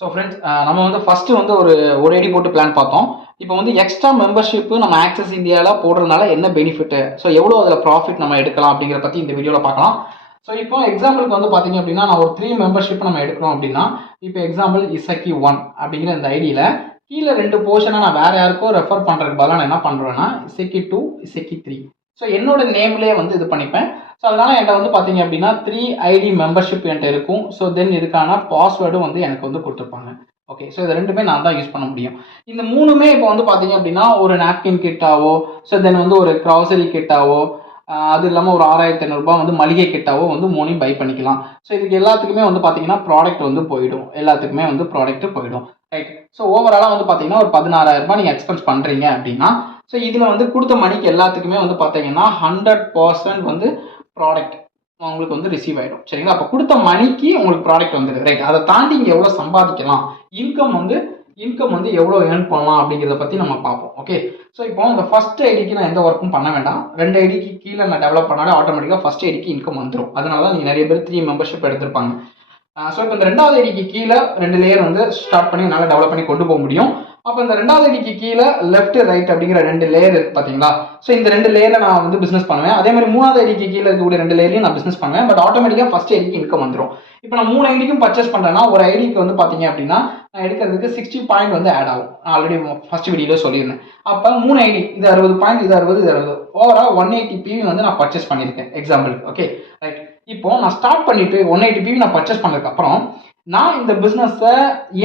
So friends நம்ம வந்து first வந்து ஒரு ஐடி போட்டு பிளான் பார்த்தோம். இப்போ வந்து எக்ஸ்ட்ரா மெம்பர்ஷிப்பு நம்ம ஆக்சஸ் இந்தியாவில் போடுறதுனால என்ன பெனிஃபிட்டு, ஸோ எவ்வளோ அதில் ப்ராஃபிட் நம்ம எடுக்கலாம் அப்படிங்கிற பற்றி இந்த வீடியோவில் பார்க்கலாம். ஸோ இப்போ எக்ஸாம்பிளுக்கு வந்து பார்த்தீங்க அப்படின்னா, நான் ஒரு 3 மெம்பர்ஷிப் நம்ம எடுக்கிறோம் அப்படின்னா, இப்போ எக்ஸாம்பிள் இசக்கி 1 அப்படிங்கிற இந்த ஐடியில் கீழே 2 போர்ஷனை நான் வேறு யாருக்கோ ரெஃபர் பண்ணுறதுக்கு பதிலாக நான் என்ன பண்ணுறேன்னா இசக்கி 2, இசக்கி 3. ஸோ என்னோட நேம்லேயே வந்து இது பண்ணிப்பேன். ஸோ அதனால் என்கிட்ட வந்து பார்த்தீங்க அப்படின்னா 3 ஐடி மெம்பர்ஷிப் என்கிட்ட இருக்கும். ஸோ தென் இதுக்கான பாஸ்வேர்டும் வந்து எனக்கு வந்து கொடுத்துருப்பாங்க. ஓகே, ஸோ இது ரெண்டுமே நான் தான் யூஸ் பண்ண முடியும். இந்த மூணுமே இப்போ வந்து பார்த்தீங்க அப்படின்னா ஒரு நாப்கின் கிட்டாவோ, ஸோ தென் வந்து ஒரு க்ராசரி கிட்டாவோ, அது இல்லாமல் ஒரு 6500 வந்து மளிகை கிட்டாவோ வந்து மூணையும் பை பண்ணிக்கலாம். ஸோ இதுக்கு எல்லாத்துக்குமே வந்து பார்த்தீங்கன்னா ப்ராடக்ட் வந்து போயிடும், எல்லாத்துக்குமே வந்து ப்ராடக்ட் போயிடும். ரைட். ஸோ ஓவராலாக வந்து பார்த்தீங்கன்னா ஒரு 16,000 நீங்கள் எக்ஸ்பென்ஸ் பண்ணுறீங்க அப்படின்னா, ஸோ இதில் வந்து கொடுத்த மணிக்கு எல்லாத்துக்குமே வந்து பார்த்தீங்கன்னா 100% வந்து ப்ராடக்ட் உங்களுக்கு வந்து ரிசீவ் ஆகிடும். சரிங்களா? அப்போ கொடுத்த மணிக்கு உங்களுக்கு ப்ராடக்ட் வந்துடுது. ரைட். அதை தாண்டி இங்கே எவ்வளோ சம்பாதிக்கலாம், இன்கம் வந்து எவ்வளோ ஏர்ன் பண்ணலாம் அப்படிங்கிறத பற்றி நம்ம பார்ப்போம். ஓகே. ஸோ இப்போ இந்த ஃபர்ஸ்ட் ஐடிக்கு நான் எந்த ஒர்க்கும் பண்ண வேண்டாம். 2 ஐடிக்கு கீழே நான் டெவலப் பண்ணாலே ஆட்டோமேட்டிக்காக ஃபர்ஸ்ட் ஐடிக்கு இன்கம் வந்துடும். அதனால தான் நீங்கள் நிறைய பேர் 3 மெம்பர்ஷிப் எடுத்திருப்பாங்க. ஸோ இப்போ இந்த 2வது ஐடிக்கு கீழே 2 லேயர் வந்து ஸ்டார்ட் பண்ணி நல்லா டெவலப் பண்ணி கொண்டு போக முடியும். அப்போ இந்த 2வது ஐடிக்கு கீழே லெஃப்ட் ரைட் அப்படிங்கிற 2 லேயர் இருக்கு பார்த்தீங்களா? ஸோ இந்த 2 லேயரில் நான் வந்து பிஸ்னஸ் பண்ணுவேன். அதே மாதிரி 3வது ஐடிக்கு கீழே இருக்கக்கூடிய 2 லேயர்லையும் நான் பிஸ்னஸ் பண்ணுவேன். பட் ஆட்டோமேட்டிக்காக ஃபர்ஸ்ட் ஐடிக்கு இன்கம் வந்துடும். இப்போ நான் 3 ஐடிக்கும் பர்ச்சேஸ் பண்ணுறேன்னா ஒரு ஐடிக்கு வந்து பார்த்தீங்க அப்படின்னா நான் எடுக்கிறதுக்கு 60 பாயிண்ட் வந்து ஆட் ஆகும். நான் ஆல்ரெடி ஃபர்ஸ்ட் வீடியோவில் சொல்லியிருந்தேன். அப்போ 3 ஐடி இது 60 பாயிண்ட், இது 60, இது 60, ஓவரால் 180 PV வந்து நான் பர்ச்சேஸ் பண்ணியிருக்கேன் எக்ஸாம்பிளுக்கு. Okay, right. இப்போ நான் ஸ்டார்ட் பண்ணிட்டு 180 PV நான் பர்ச்சேஸ் பண்ணதுக்கப்புறம் நான் இந்த பிஸ்னஸை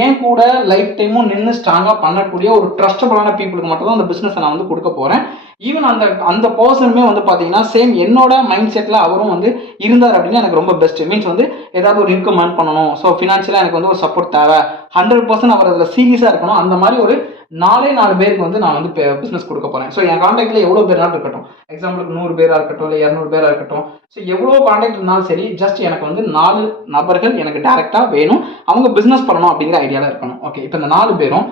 ஏன் கூட லைஃப் டைமும் நின்று ஸ்ட்ராங்காக பண்ணக்கூடிய ஒரு ட்ரஸ்டபுளான பீப்புளுக்கு மட்டும் தான் அந்த பிஸ்னஸை நான் வந்து கொடுக்க போகிறேன். ஈவன் அந்த பர்சனுமே வந்து பார்த்தீங்கன்னா சேம் என்னோட மைண்ட் செட்டில் அவரும் வந்து இருந்தார் அப்படின்னா எனக்கு ரொம்ப பெஸ்ட். மீன்ஸ் வந்து ஏதாவது ஒரு இன்கம் ஏர்ன் பண்ணணும், ஸோ ஃபினான்ஷியலாக எனக்கு வந்து ஒரு சப்போர்ட் தேவை, 100% அவர் அதில் சீரியஸாக இருக்கணும். அந்த மாதிரி ஒரு 4 பேருக்கு வந்து நான் வந்து பிஸ்னஸ் கொடுக்க போகிறேன். ஸோ என் கான்டாக்டில் எவ்வளோ பேராக இருக்கட்டும், எக்ஸாம்பிளுக்கு 100 பேராக இருக்கட்டும், இல்லை 200 பேராக இருக்கட்டும், ஸோ எவ்வளோ கான்டாக்ட் இருந்தாலும் சரி, ஜஸ்ட் எனக்கு வந்து 4 நபர்கள் எனக்கு டேரெக்டாக வேணும், அவங்க பிஸ்னஸ் பண்ணணும் அப்படிங்கிற ஐடியாவில் இருக்கணும். ஓகே, இப்போ இந்த 4 பேரும்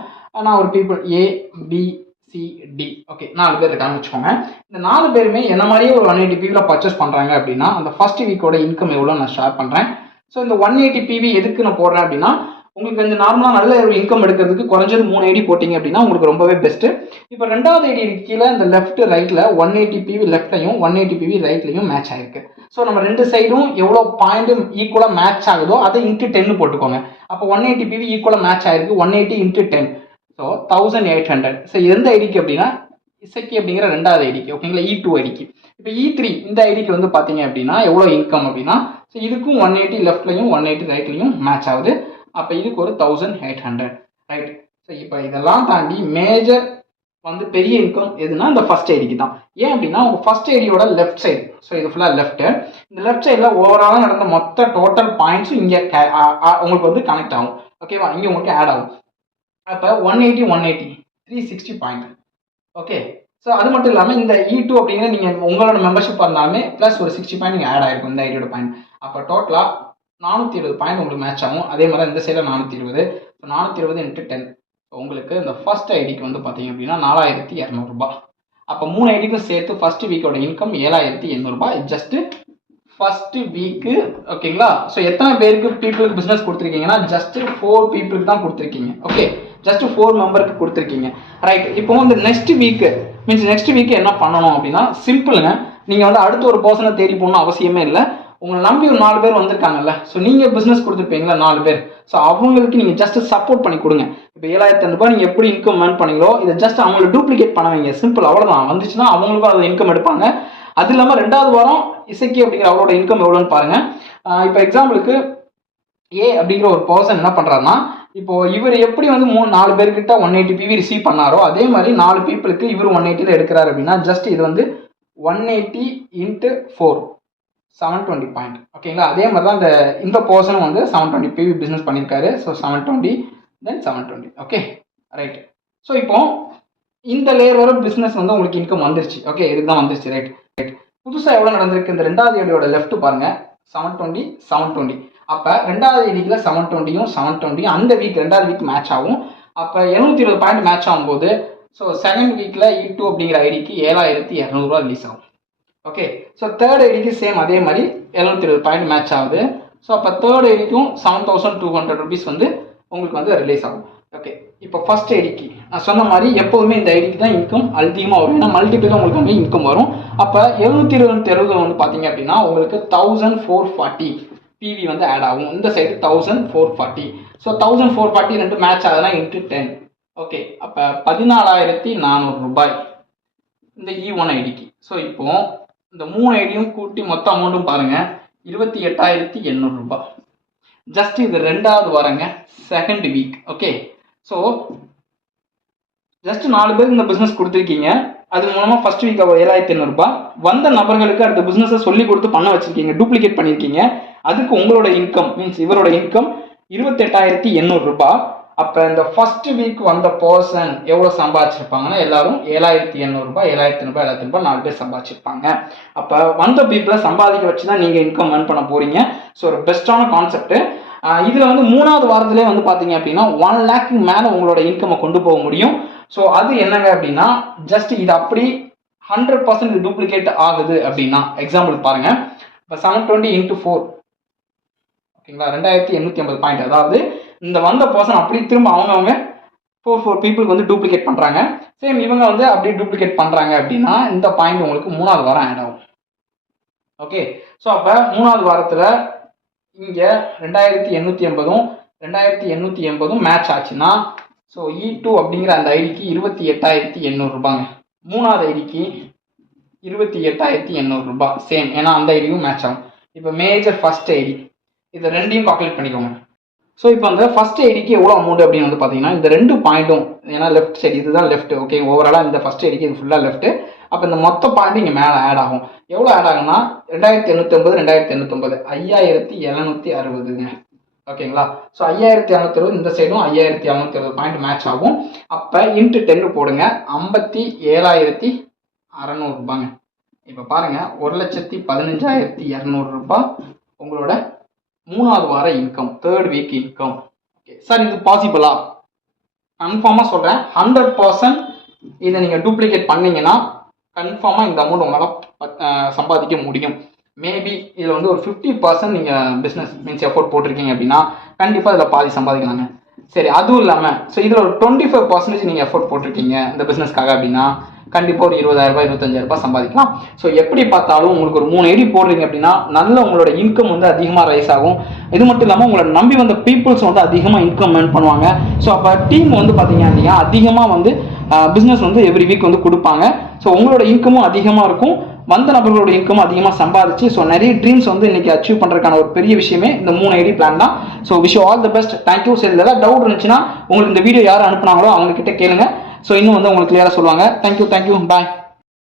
நான் ஒரு பீப்புள் ABCD, ஓகே 4 பேர் இருக்காங்கன்னு வச்சுக்கோங்க. இந்த 4 பேருமே என்ன மாதிரியே ஒரு 180 PV பர்ச்சேஸ் பண்ணுறாங்க அப்படின்னா அந்த ஃபர்ஸ்ட் வீக்கோட இன்கம் எவ்வளோ நான் ஷேர் பண்ணுறேன். ஸோ இந்த 180 PV எதுக்கு நான் போடுறேன் அப்படின்னா, உங்களுக்கு கொஞ்சம் நார்மலாக நல்ல ஒரு இன்கம் எடுக்கிறதுக்கு குறைஞ்சது 3 ஐடி போட்டிங்க அப்படின்னா உங்களுக்கு ரொம்பவே பெஸ்ட்டு. இப்போ 2வது ஐடி கீழே இந்த லெஃப்ட் ரைட்டில் 180 PV லெஃப்ட்லையும் 180 PV ரைட்லையும் மேட்ச் ஆகிருக்கு. ஸோ நம்ம 2 சைடும் எவ்வளோ பாயிண்ட் ஈக்குவலாக மேட்ச் ஆகுதோ அதை இன்ட்டு 10 போட்டுக்கோங்க. அப்போ 180 PV ஈக்குவலாக மேட்ச் ஆகிருக்கு. 180 × 10, ஸோ 1800. ஸோ எந்த ஐடிக்கு அப்படின்னா இசக்கி அப்படிங்கிற 2வது ஐடிக்கு. ஓகேங்களா? E2 ஐடிக்கு. இப்போ E3 இந்த ஐடிக்கு வந்து பார்த்தீங்க அப்படின்னா எவ்வளோ இன்கம் அப்படின்னா, ஸோ இதுக்கும் 180 லெஃப்ட்லையும் 180 ரைட்லையும் மேட்ச் ஆகுது. அப்போ இதுக்கு ஒரு 1800. ரைட். ஸோ இப்போ இதெல்லாம் தாண்டி மேஜர் வந்து பெரிய இன்கம் எதுனா இந்த ஃபர்ஸ்ட் ஐடிக்கு தான். ஏன் அப்படின்னா உங்கள் ஃபர்ஸ்ட் ஐடியோட லெஃப்ட் சைடு, ஸோ இது ஃபுல்லாக லெஃப்ட்டு, இந்த லெஃப்ட் சைடில் ஓவராலாக நடந்த மொத்த டோட்டல் பாயிண்ட்ஸும் இங்கே உங்களுக்கு வந்து கனெக்ட் ஆகும். ஓகேவா? இங்கே உங்களுக்கு ஆட் ஆகும். அப்போ 180 360 பாயிண்ட். ஓகே. ஸோ அது மட்டும் இல்லாமல் இந்த E2 அப்படிங்கிற நீங்கள் உங்களோட மெம்பர்ஷிப் இருந்தாலுமே ப்ளஸ் ஒரு 60 பாயிண்ட் நீங்கள் ஆட் ஆகிருக்கும் இந்த ஐடியோட பாயிண்ட். அப்போ டோட்டலாக 420 பாயிண்ட் உங்களுக்கு மேட்ச் ஆகும். அதே மாதிரி இந்த சைடில் 420, 420 × 10, உங்களுக்கு இந்த ஃபர்ஸ்ட் ஐடிக்கு வந்து பார்த்தீங்க அப்படின்னா 4200 அப்போ 3 ஐடிக்கும் சேர்த்து ஃபர்ஸ்ட் வீக்கோட இன்கம் 7800 ஜஸ்ட்டு ஃபர்ஸ்ட் வீக்கு. ஓகேங்களா? ஸோ எத்தனை பேருக்கு பீப்புளுக்கு பிஸ்னஸ் கொடுத்துருக்கீங்கன்னா ஜஸ்ட் 4 பீப்புளுக்கு தான் கொடுத்துருக்கீங்க. ஓகே, ஜஸ்ட் 4 மெம்பருக்கு கொடுத்துருக்கீங்க. ரைட். இப்போ வந்து நெக்ஸ்ட் வீக் என்ன பண்ணணும் அப்படின்னா சிம்பிளுங்க. நீங்கள் வந்து அடுத்த ஒரு பர்சனை தேடி போகணும் அவசியமே இல்லை. உங்களை நம்பி ஒரு 4 பேர் வந்திருக்காங்கல்ல, ஸோ நீங்கள் பிஸ்னஸ் கொடுத்துருப்பீங்களா 4 பேர், ஸோ அவங்களுக்கு நீங்கள் ஜஸ்ட் சப்போர்ட் பண்ணி கொடுங்க. இப்போ 7500 நீங்கள் எப்படி இன்கம் ஏர்ன் பண்ணீங்களோ இதை ஜஸ்ட் அவங்களை டூப்ளிகேட் பண்ண வைங்க. சிம்பிள், அவ்வளோதான். வந்துச்சுன்னா அவங்களுக்கும் அது இன்கம் எடுப்பாங்க. அது இல்லாமல் 2வது வாரம் இசக்கி அப்படிங்கிற அவரோட இன்கம் எவ்வளோன்னு பாருங்க. இப்போ எக்ஸாம்பிளுக்கு A அப்படிங்கிற ஒரு பர்சன் என்ன பண்ணுறாருன்னா, இப்போ இவர் எப்படி வந்து 4 பேர்கிட்ட 180 PV ரிசீவ் பண்ணாரோ அதே மாதிரி 4 பீப்புளுக்கு இவர் 180ல் எடுக்கிறாரு அப்படின்னா ஜஸ்ட் இது வந்து 180 × 4, 720 பாயிண்ட். ஓகேங்களா? அதே மாதிரி தான் இந்த பர்சனும் வந்து 720 PV பிஸ்னஸ் பண்ணியிருக்காரு. ஸோ 720 தென் 720. Okay, right. ஸோ இப்போ இந்த லேயர் வர பிஸ்னஸ் வந்து உங்களுக்கு இன்கம் வந்துருச்சு. ஓகே, இதுதான் வந்துருச்சு. ரைட். புதுசாக எவ்வளோ நடந்திருக்கு, இந்த 2வது ஐடியோட லெஃப்ட் பாருங்க, 720. அப்போ 2வது ஐடிக்கில் 720யும் 720யும் அந்த வீக் 2வது வீக் மேட்ச் ஆகும். அப்போ 720 பாயிண்ட் மேட்ச் ஆகும்போது ஸோ செகண்ட் வீக்கில் E2 அப்படிங்கிற ஐடிக்கு 7200 ரிலீஸ் ஆகும். ஓகே. ஸோ தேர்ட் ஐடிக்கு சேம் அதே மாதிரி 720 பாயிண்ட் மேட்ச் ஆகுது. ஸோ அப்போ தேர்ட் ஐடிக்கும் 7200 வந்து உங்களுக்கு வந்து ரிலீஸ் ஆகும். ஓகே, இப்போ ஃபர்ஸ்ட் ஐடிக்கு நான் சொன்ன மாதிரி எப்போதுமே இந்த ஐடிக்கு தான் இன்கம் அதிகமாக வரும். ஏன்னா மல்டிபிளாக உங்களுக்கு வந்து இன்கம் வரும். அப்போ 720 வந்து பார்த்தீங்க அப்படின்னா உங்களுக்கு 1440 பிவி வந்து ஆட் ஆகும். இந்த சைடு 1440. ஸோ 1440 ரெண்டு மேட்ச் ஆகுதுன்னா இன்ட்டு 10. ஓகே, அப்போ 14,400 ரூபாய் இந்த E1 ஐடிக்கு. ஸோ இப்போ இந்த 3 ஐடியும் கூட்டி மொத்த அமௌண்ட்டும் பாருங்க 28,800 ரூபாய். ஜஸ்ட் இது 2வது வாரங்க, second week. Okay, so just 4 பேருக்கு இந்த பிஸ்னஸ் கொடுத்துருக்கீங்க. அது மூலமா ஃபர்ஸ்ட் வீக் 7,800 ரூபாய். வந்த நபர்களுக்கு அடுத்த பிஸ்னஸை சொல்லி கொடுத்து பண்ண வச்சிருக்கீங்க, டூப்ளிகேட் பண்ணியிருக்கீங்க. அதுக்கு உங்களோட இன்கம் மீன்ஸ் இவரோட இன்கம் 28,800 ரூபாய். அப்போ இந்த ஃபர்ஸ்ட் வீக் வந்த பர்சன் எவ்வளோ சம்பாதிச்சிருப்பாங்கன்னா எல்லாரும் 7,800 ரூபாய் 7,800 ரூபாய் 7,800 ரூபாய் 4 பேர் சம்பாதிச்சிருப்பாங்க. அப்போ வந்த பீப்புளை சம்பாதிக்க வச்சு தான் நீங்கள் இன்கம் ஏர்ன் பண்ண போறீங்க. ஸோ ஒரு பெஸ்ட்டான கான்செப்ட். இதில் வந்து 3வது வாரத்திலே வந்து பார்த்தீங்க அப்படின்னா 1 lakh மேலே உங்களோட இன்கம்மை கொண்டு போக முடியும். ஸோ அது என்னங்க அப்படின்னா ஜஸ்ட் இது அப்படி 100% டூப்ளிகேட் ஆகுது அப்படின்னா எக்ஸாம்பிள் பாருங்க. இப்போ 720 × 4 ஓகேங்களா, 2,850 பாயிண்ட். அதாவது இந்த வந்த பர்சன் அப்படி திரும்ப அவங்க 4 பீப்புளுக்கு வந்து டூப்ளிகேட் பண்ணுறாங்க. சேம் இவங்க வந்து அப்படியே டூப்ளிகேட் பண்ணுறாங்க அப்படின்னா இந்த பாயிண்ட் உங்களுக்கு 3வது வாரம் ஆட் ஆகும். ஓகே, ஸோ அப்போ 3வது வாரத்தில் இங்கே 2,880 2,880 மேட்ச் ஆச்சுன்னா ஸோ E2 அப்படிங்கிற அந்த ஐடிக்கு 28,800 ரூபாங்க. 3வது ஐடிக்கு 28,800 ரூபாய் சேம், ஏன்னா அந்த ஐடியும் மேட்ச் ஆகும். இப்போ மேஜர் ஃபர்ஸ்ட் ஐடி இதை ரெண்டையும் கால்குலேட் பண்ணிக்கோங்க. ஸோ இப்போ அந்த ஃபர்ஸ்ட் ஐடிக்கு எவ்வளோ அமௌண்ட் அப்படின்னு வந்து பார்த்தீங்கன்னா இந்த 2 பாயிண்ட்டும், ஏன்னா லெஃப்ட் சைடு இதுதான் லெஃப்ட். ஓகே, ஓவராலாக இந்த ஃபர்ஸ்ட் ஐடிக்கு இது ஃபுல்லாக லெஃப்ட். அப்போ இந்த மொத்த பாயிண்ட் இங்கே மேலே ஆட் ஆகும். எவ்வளோ ஆட் ஆகும்னா 2,880 2,880 5,760. ஓகேங்களா, ஸோ 5,760 இந்த சைடும் 5,760 பாயிண்ட் மேட்ச் ஆகும். அப்போ இன்ட்டு 10 போடுங்க 57,600 ரூபாங்க. இப்போ பாருங்க 1,15,200 ரூபாய் உங்களோட 3வது வார income, 3rd week income. Okay sir, இது பாசிபிளா? கன்ஃபார்மாக சொல்கிறேன், 100% இதை நீங்கள் டூப்ளிகேட் பண்ணீங்கன்னா கன்ஃபார்மாக இந்த அமௌண்ட் உங்களால் சம்பாதிக்க முடியும். மேபி இதில் வந்து ஒரு 50% நீங்கள் பிஸ்னஸ் மீன்ஸ் எஃபோர்ட் போட்டிருக்கீங்க அப்படின்னா கண்டிப்பாக இதில் பாதி சம்பாதிக்கலாங்க. சரி, அதுவும் இல்லாமல் ஸோ இதில் ஒரு 25% நீங்கள் எஃபோர்ட் போட்டிருக்கீங்க இந்த பிஸ்னஸ்க்காக அப்படின்னா கண்டிப்பாக ஒரு 20,000 ரூபாய் 25,000 ரூபாய் சம்பாதிக்கலாம். ஸோ எப்படி பார்த்தாலும் உங்களுக்கு ஒரு 3 ஐடி போடுறீங்க அப்படின்னா நல்ல உங்களோட இன்கம் வந்து அதிகமாக ரைஸ் ஆகும். இது மட்டும் இல்லாமல் உங்களோட நம்பி வந்த பீப்புள்ஸ் வந்து அதிகமாக இன்கம் ஏர்ன் பண்ணுவாங்க. ஸோ அப்போ டீம் வந்து பார்த்தீங்க அப்படின்னா அதிகமாக வந்து பிஸ்னஸ் வந்து எவ்ரி வீக் வந்து கொடுப்பாங்க. ஸோ உங்களோட இன்கமும் அதிகமாக இருக்கும், வந்த நபர்களோட இன்கமும் அதிகமாக சம்பாதிச்சு ஸோ நிறைய ட்ரீம்ஸ் வந்து இன்னைக்கு அச்சீவ் பண்ணுறதுக்கான ஒரு பெரிய விஷயமே இந்த 3 ஐடி பிளான் தான். So wish all the best. Thank you. சரி, ஏதாவது டவுட் இருந்துச்சுன்னா உங்களுக்கு இந்த வீடியோ யார் அனுப்புனாங்களோ அவங்க கிட்ட கேளுங்க. ஸோ இன்னும் வந்து உங்களுக்கு கிளியராக சொல்லுவாங்க. தேங்க்யூ, பாய்.